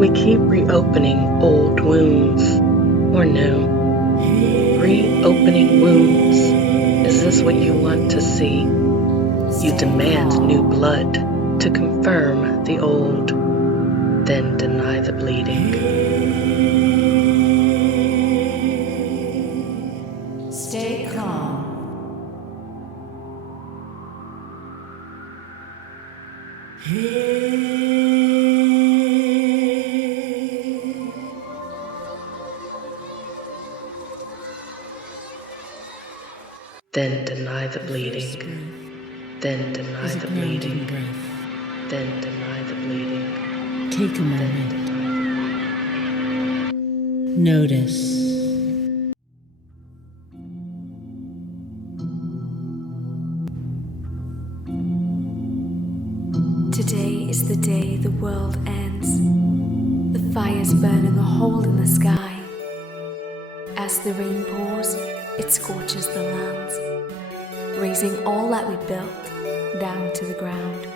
We keep reopening old wounds, or no, reopening wounds. Is this what you want to see? You demand new blood to confirm the old, then deny the bleeding. Stay calm. Then deny the bleeding. Then deny the bleeding. Then deny the bleeding. Take a moment. Notice. Today is the day the world ends. The fire's burning a hole in the sky. As the rain pours, it scorches the lands, raising all that we built down to the ground.